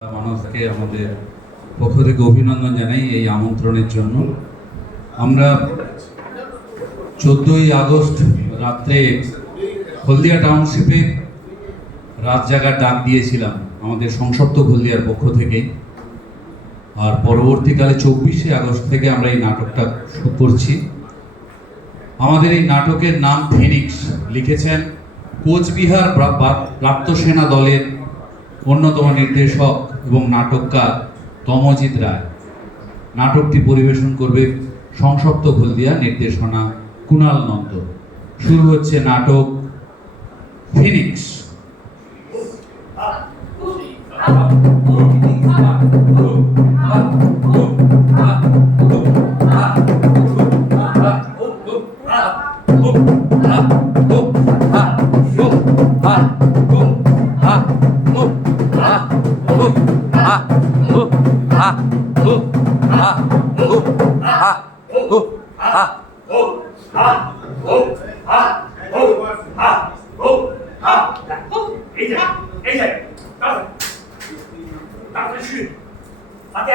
মানুষকে আমাদের পক্ষ থেকে অভিনন্দন জানাই এই আমন্ত্রণের জন্য। আমরা 14ই আগস্ট রাত্রে হলদিয়া টাউনশিপে রাত জাগার ডাক দিয়েছিলাম আমাদের সংসপ্ত হলদিয়ার পক্ষ থেকে। আর পরবর্তীকালে 24শে আগস্ট থেকে আমরা এই নাটকটা শুরু করছি। আমাদের এই নাটকের নাম ফিনিক্স। লিখেছেন কোচবিহার প্রাপ্ত সেনা দলের অন্যতম নির্দেশক এবং নাটককার তমজিৎ রায়। নাটকটি পরিবেশন করবে সংসপ্ত হলদিয়া, নির্দেশনা কুণাল নন্দ। শুরু হচ্ছে নাটক ফিনিক্স।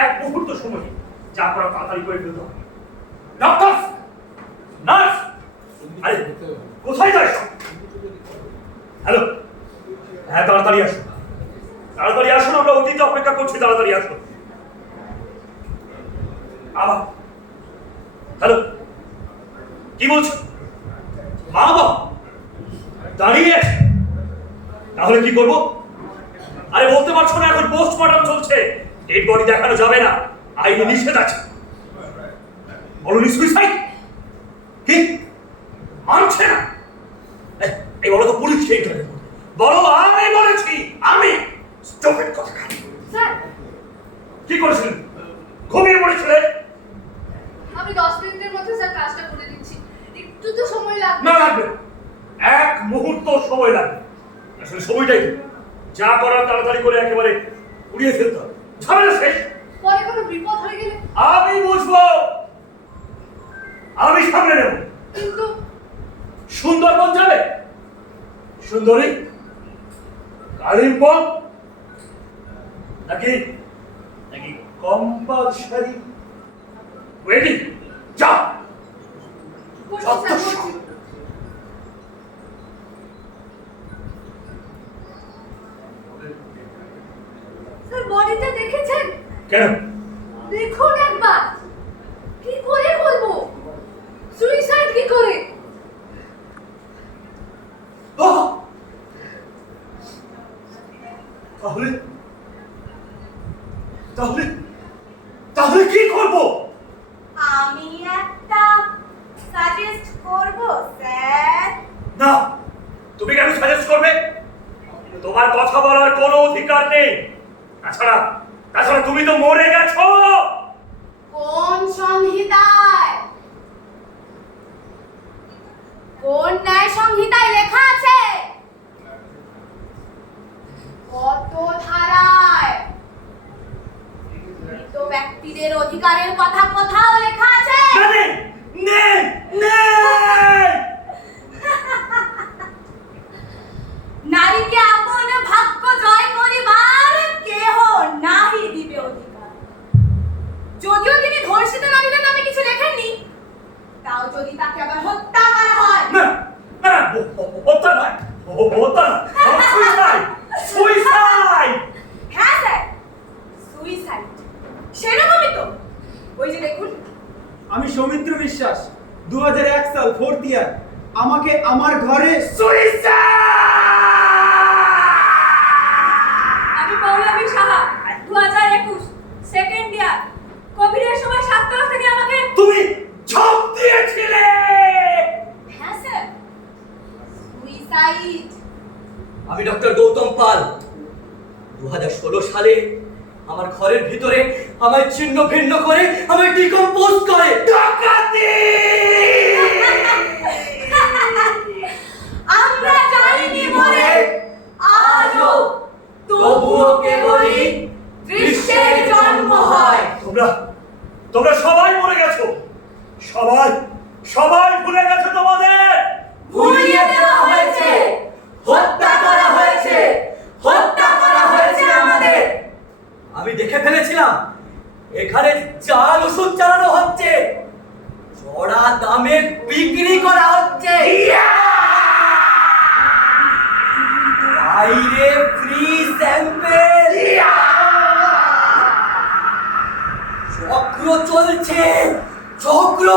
এক মুহূর্ত সময় যা করা তাড়াতাড়ি করে ফেলতে হবে। ডক্টর, নার্স, আরে কোথায় যাস? হ্যালো, হ্যাঁ তাড়াতাড়ি আসো, তাড়াতাড়ি আসুন, আমরা অতীতে অপেক্ষা করছি, তাড়াতাড়ি আসুন। আবার হ্যালো, কি বলছো? মা বাবা দাঁড়িয়ে আছে, তাহলে কি করবো? আরে বলতে পারছো না, এখন পোস্টমর্টম চলছে, ডেড বডি দেখানো যাবে না, আইনে নিষেধ আছে। বলুন সুইসাইড? কি মানছে না? এই বলো তো পুলিশকে ইন্টারভিউ বলো, আমি বলেছি, আমি স্টুপিড কথা। স্যার কি করেছিলেন? ঘুমিয়ে পড়েছিলেন? আমি 10 মিনিটের মধ্যে স্যার কাজটা করে দিচ্ছি, একটু তো সময় লাগবে। না লাগবে, এক মুহূর্ত সময় লাগবে। আসলে সময়টাই যা করার তাড়াতাড়ি করে একেবারে উড়িয়ে ফেলতে হবে, ঝামেলা শেষ। পরে কোনো বিপদ হয়ে গেলে? আমি বুঝবো, আমি সামনে নেব। কিন্তু সুন্দরবন যাবে? সুন্দরী? কালিম্পং? নাকি নাকি কম্পালসারি ওয়েডিং? যা করছি স্যার, করছি। স্যার বডিটা দেখেছেন? কেন? দেখুন একবার, কি করে বলবো সুইসাইড কি করে? আহ! তাহলে তাহলে তাহলে কি করব? আমি একটা সাজেস্ট করব স্যার। না, তুমি কেন সাজেস্ট করবে? তোমার কথা বলার কোনো অধিকার নেই। তাছাড়া তাছাড়া তুমি তো মরে গেছো। কোন সংহিতায়, কোন ন্যায় সংহিতায় লেখা আছে? কত ধারায় মৃত ব্যক্তিদের অধিকারের কথা কোথাও লেখা আছে? নেই নেই নেই। নারীকে আপন ভাগ্য জয় করিবার কেহ নাহি দিবে অধিকার। যদিও তিনি ধর্ষিত নারীদের নামে কিছু লেখেননি, তাও যদি তাকে আবার হত্যা করা হয়। না না, হত্যা নয়, হত্যা না, সুইসাইড, সুইসাইড। হ্যাঁ স্যার, সুইসাইড। সেরকমই তো। ওই যে দেখুন, আমি সৌমিত্র বিশ্বাস, 2001 সাল 4th ইয়ার। আমাকে আমার ঘরে আমি পৌলমী সাহা, 2021 সেকেন্ড ইয়ার। কোভিডের সময় 7 তলা থেকে আমাকে তুমি ঝাঁপ দিয়েছিলে। হ্যাঁ স্যার, সুইসাইড। আমি ডক্টর গৌতম পাল, 2016 সালে আমার ঘরের ভিতরে আমায় ছিন্ন ভিন্ন করে আমায় ডিকম্পোজ করে ডাকাতি। আমরা জানিনি মরে, আজও তবুও কেবলই দৃশ্যের জন্ম হয়। তোমরা তোমরা সবাই মরে গেছো, সবাই সবাই ভুলে গেছো তোমাদের। ভুলিয়ে দেওয়া হয়েছে, হত্যা করা হয়েছে, হত্যা করা হয়েছে আমাদের। আমি দেখে ফেলেছিলাম এখানে জাল ওষুধ চালানো হচ্ছে, চড়া দামে বিক্রি করা হচ্ছে। বাইরে ফ্রি স্যাম্পেল, চক্র চলছে, চক্র।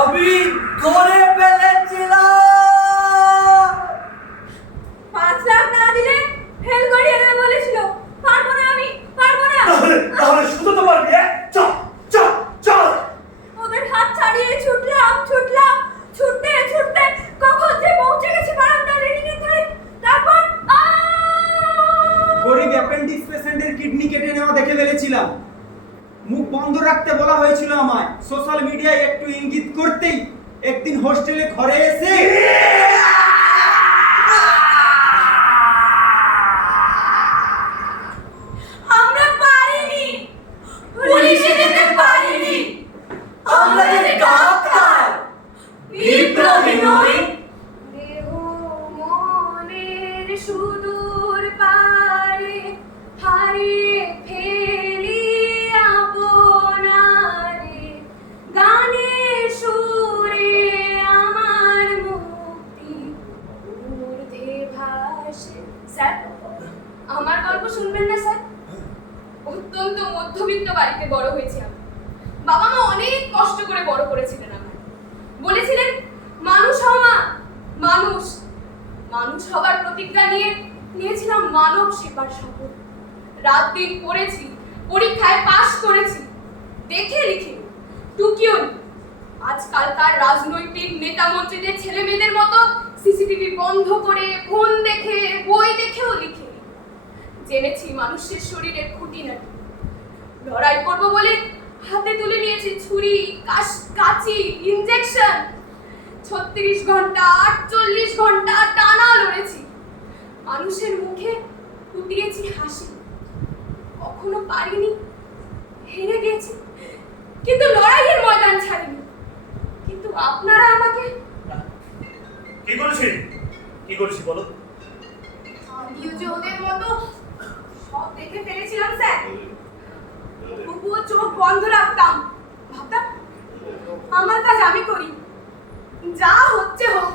আমি ধরে ফেলেছিলাম। 5 লাখ না দিলে ফেল করিয়ে দেবে বলেছিল। পারবো না, আমি পারবো না। তাহলে শুধু তো পারবি। চল চল চল। ওদের হাত ছাড়িয়ে ছুটলাম ছুটতে ছুটতে কখন যে পৌঁছে গেছি বারান্দা রেলিং এর ধারে। তারপর গরিব অ্যাপেন্ডিক্স পেশেন্টের কিডনি কেটে নেওয়া দেখে ফেলেছিলাম। মুখ বন্ধ রাখতে বলা হয়েছিল আমায়। সোশ্যাল মিডিয়ায় একটু ইঙ্গিত করতেই একদিন হোস্টেলে ঘরে এসে আমরা পারিনি, পুলিশে যেতে পারিনি। আমরা যে ডাক্তার, বিপ্লবী নই। দেহ মনের সুদূর পারে হারিয়ে ফেলি আপনারে, গানের সুরে আমার মুক্তি ঊর্ধ্বে ভাসে। স্যার, আমার গল্প শুনবেন না স্যার? অত্যন্ত মধ্যবিত্ত বাড়িতে বড় হয়েছি আমি। বাবা মা অনেক কষ্ট করে বড় করেছিলেন আমায়। বলেছিলেন মানুষ হও মা, মানুষ। মানুষ হবার প্রতিজ্ঞা নিয়েছিলাম মানব সেবার শপথ। রাত দিন পড়েছি, পরীক্ষায় পাশ করেছি, দেখে লিখে টুকিও নি। আজকালকার রাজনৈতিক নেতা মন্ত্রীদের ছেলে মেয়েদের মতো সিসিটিভি বন্ধ করে ফোন দেখে বই দেখেও লিখে নি। জেনেছি মানুষের শরীরের খুঁটিনাটি। লড়াই করবো বলে হাতে তুলে নিয়েছি ছুরি, কাঁচি, ইনজেকশন। 36 ঘন্টা 48 ঘন্টা টানা লড়েছি। মানুষের মুখে ফুটিয়েছি হাসি। কখনো পারিনি, হেরে গেছি, কিন্তু লড়াইয়ের ময়দান ছাড়িনি। কিন্তু আপনারা আমাকে কি করেছি বলো? আমিও যে ওদের মতো সব দেখে ফেলেছিলাম স্যার। তবুও চোখ বন্ধ রাখতাম, ভাবতাম আমার কাজ আমি করি, যা হচ্ছে হোক,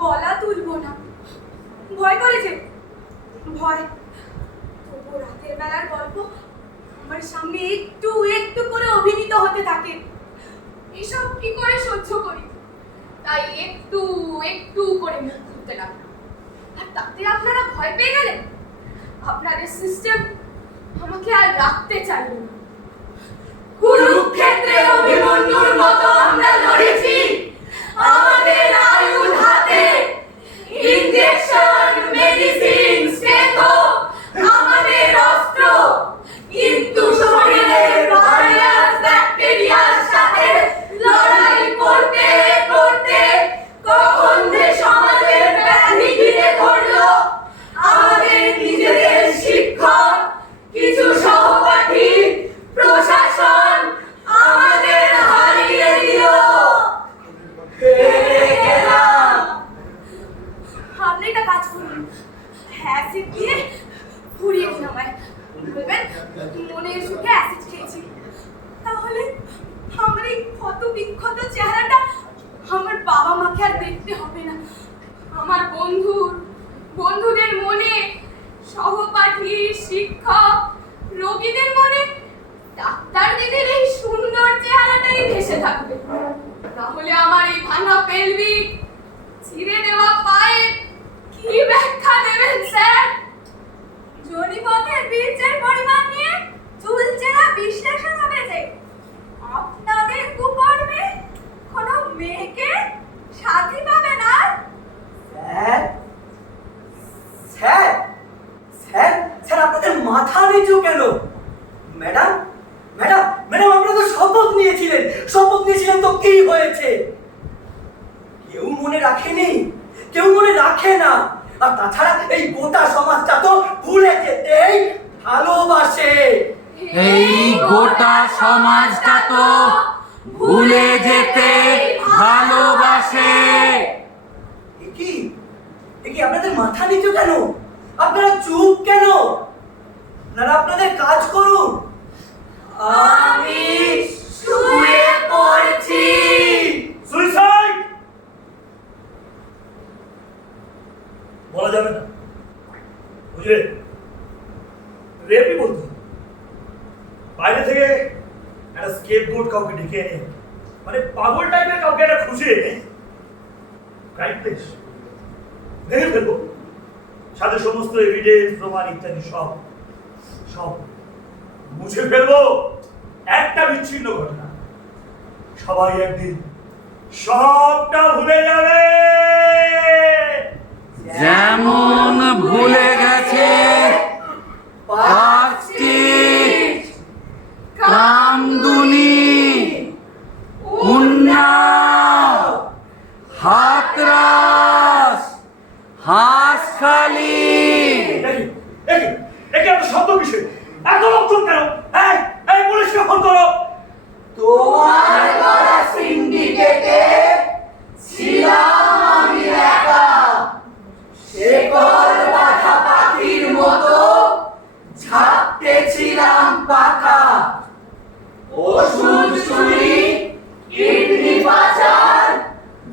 গলা তুলবো না। ভয় করেছে, ভয়। তবু রাতের বেলার গল্প আমার সামনে একটু একটু করে অভিনীত হতে থাকে। এসব কি করে সহ্য করি? তাই একটু একটু করে মুখ খুলতে লাগলাম। আর তাতে আপনারা ভয় পেয়ে গেলেন। আপনাদের সিস্টেম আমাকে আর রাখতে চাইল না। কুরুক্ষেত্রে অভিমন্যুর মতো আমরা লড়েছি, আমাদের আয়ুধ হাতে, ইনজেকশন, মেডিসিন, স্টেথো আমাদের অস্ত্র। কিন্তু শরীরের ভাইরাস ব্যাকটেরিয়ার সাথে লড়াই করতে করতে কখন যে সমাজের ব্যাধি ঘিরে ধরলো, আমাদের নিজেদের শিক্ষক, কিছু সহপাঠী, প্রশাসন আমাদের হারিয়ে দিল। হেরে গেলাম। আপনি একটা কাজ করুন, অ্যাসিড দিয়ে পুড়িয়ে দিন আমায়। বলবেন মনের সুখে অ্যাসিড খেয়েছি। তাহলে আমার এই ক্ষত বিক্ষত চেহারাটা আমার বাবা মাকে আর দেখতে হবে না। আমার বন্ধুদের মনে, সহপাঠী, শিক্ষক, রোগীদের মনে ডাক্তার দিদির এই সুন্দর চেহারাটাই ভেসে থাকবে। তাহলে আমার এই ভাঙা পেলভিক, ছিঁড়ে দেওয়া পায়ে কি ব্যাখ্যা দেবেন স্যার? জনিপথের বীর্যের পরিমাণ নিয়ে চুলচেরা বিশ্লেষণ হবে যে আপনাদের কুকর্মে কোনো মেয়েকে সাথী পাবে না। স্যার স্যার স্যার স্যার আপনাদের মাথা নিচু কেন? ম্যাডাম ম্যাডাম ম্যাডাম আপনারা তো শপথ নিয়েছিলেন তো কি হয়েছে? কেউ মনে রাখেনি, কেউ মনে রাখে না। আর তাছাড়া এই গোটা সমাজটা তো ভুলে যেতেই ভালোবাসে। এই গোটা সমাজটা তো ভুলে যেতে ভালোবাসে। এ কি আপনাদের মাথা নিচু কেন? আপনারা আপনারা আপনাদের কাজ করুন। আমি শুয়ে পড়ছি। সুইসাইড বলা যাবে না, বুঝলে? রেপই বলতে হবে। বাইরে থেকে একটা স্কেপগোট কাউকে ডেকে এনে, মানে পাগল টাইপের কাউকে একটা খুশি এনে ক্রাইম প্লেস দেখে ফেলবো, সাথে সমস্ত এভিডেন্স প্রমাণ ইত্যাদি সব সব মুছে ফেলবো। একটা বিচ্ছিন্ন ঘটনা, সবাই একদিন সবটা ভুলে যাবে। যেমন ভুলে গেছে পাঁচটি কামদুনি, উন্নাও, হাতরাস, হাঁসখালি। একে এত শব্দ কিসে, এত লোকজন কেন? এই এই পুলিশকে ফোন করো। তোমার করা সিন্ডিকেটে ছিলাম আমি একা। শেকল বাঁধা পাখির মতো ঝাপটেছিলাম পাকা। ওষুধ চুরি, কিডনি পাচার,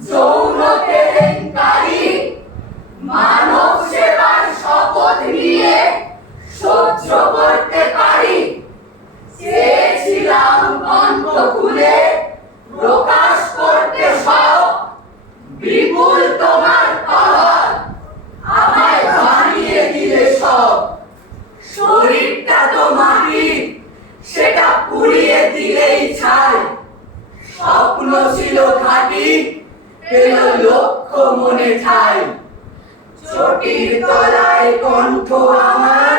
যৌন কেলেঙ্কারি, মানব সেবার শপথ নিয়ে সহ্য করতে পারি। চেয়েছিলাম কণ্ঠ খুলে প্রকাশ করতে সব, বিপুল তোমার পাওয়ার আমায় বানিয়ে দিলে সব। শরীরটা তো মাটি, সেটা পুড়িয়ে দিলেই ছাই। স্বপ্ন ছিল খাঁটি, পেল লক্ষ্য মনে ঠাই। চটির তলায় কণ্ঠ আমার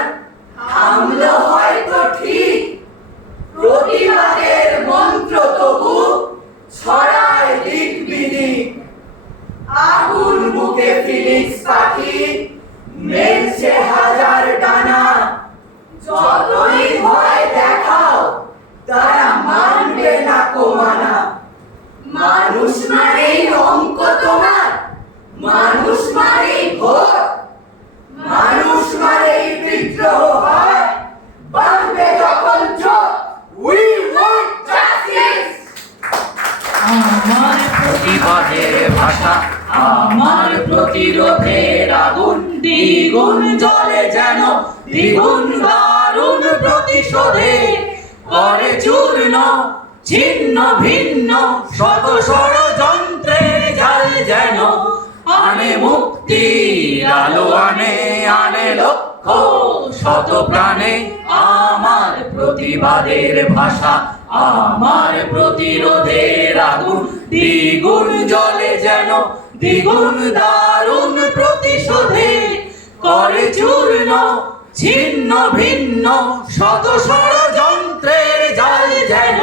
থামলো হয়তো ঠিক, প্রতিবাদের মন্ত্র তবু ছড়ায় দিক বিদিক। আগুন বুকে ফিলিক্স পাখি মেলছে হাজার ডানা। যতই ভয় দেখাও তারা মানবে না কমানা। মানুষ মানেই অঙ্ক তোমার, মানুষ মানেই ভোট, মানুষ মানেই বিদ্রোহ হয় বাঁধবে যখন চোখ। We want justice! আমার প্রতিবাদের ভাষা, আমার প্রতিরোধের আগুন, দ্বিগুণ জ্বলে যেন দ্বিগুণ দারুণ প্রতিশোধে। করে চূর্ণ ছিন্ন ভিন্ন শত ষড়যন্ত্রের জাল যেন। আনে মুক্তির আলো, আনে আনে লক্ষ্য শত প্রাণে। আমার প্রতিবাদের ভাষা, আমার প্রতিরোধের আগুন, দ্বিগুণ জ্বলে যেন দ্বিগুণ দারুণ প্রতিশোধে। করে চূর্ণ ছিন্ন ভিন্ন শত ষড়যন্ত্রের জাল যেন।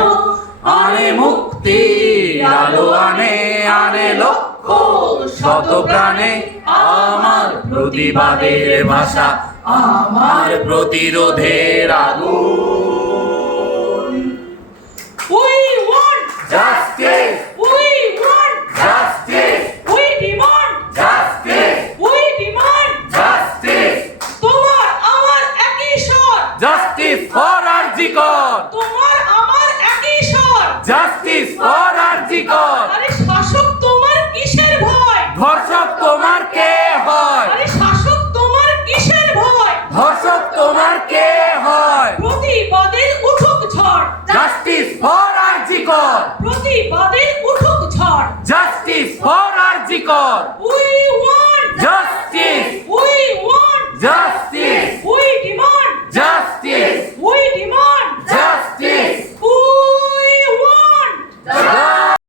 আনে মুক্তির আলো, আনে আনে লক্ষ্য শত প্রাণে। আমার প্রতিবাদের ভাষা, আমার প্রতিরোধের আগুন। We want Justice! we want Justice! we demand Justice! we demand Justice! তোমার আমার একই স্বর, Justice for Arjikor! তোমার আমার একই স্বর। Justice for Arjikor! আরে শাসক তোমার কিসের ভয়? ধর্ষক তোমার কে হয়? আরে শাসক তোমার কিসের ভয়? ধর্ষক তোমার কে হয়? প্রতিবাদের উঠুক ঝড়, Justice for Arjikor! প্রতিবাদের উঠুক ঝড়। Justice for Arjikor! We want Justice! we want Justice!